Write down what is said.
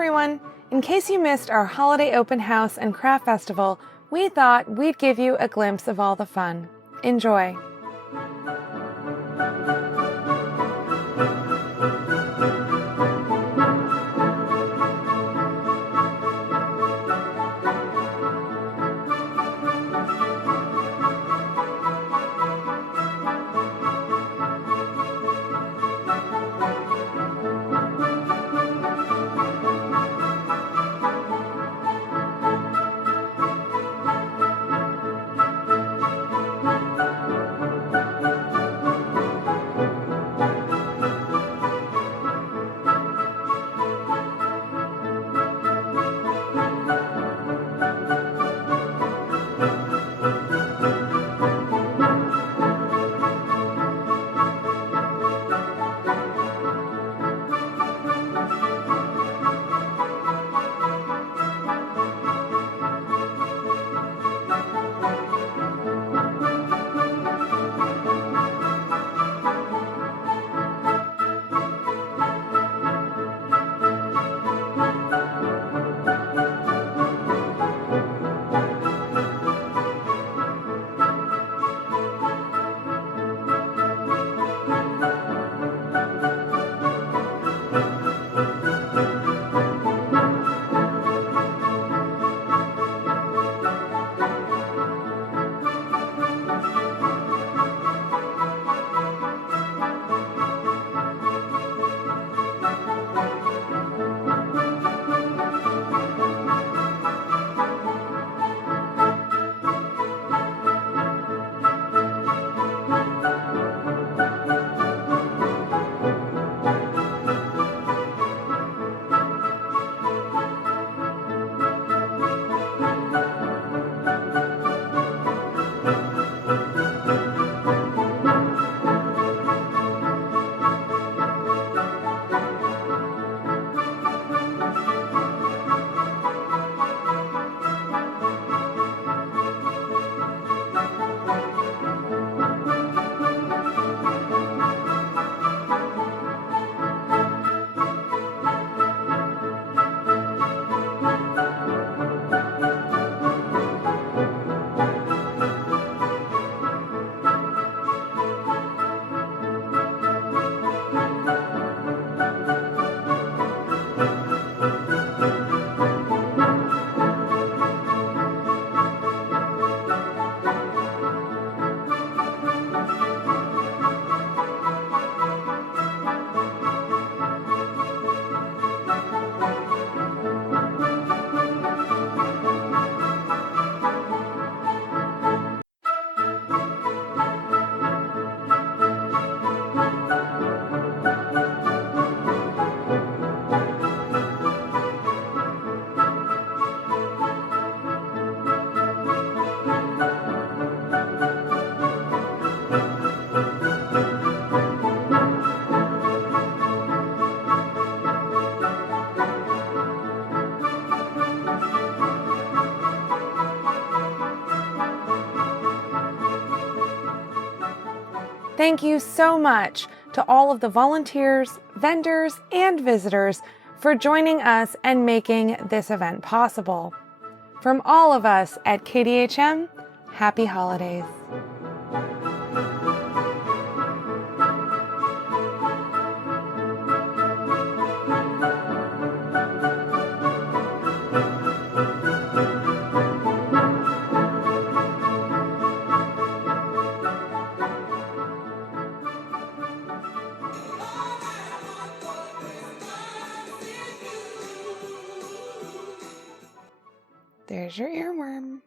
everyone! In case you missed our holiday open house and craft festival, we thought we'd give you a glimpse of all the fun. Enjoy! Thank you so much to all of the volunteers, vendors, and visitors for joining us and making this event possible. From all of us at KDHM, happy holidays. There's your earworm.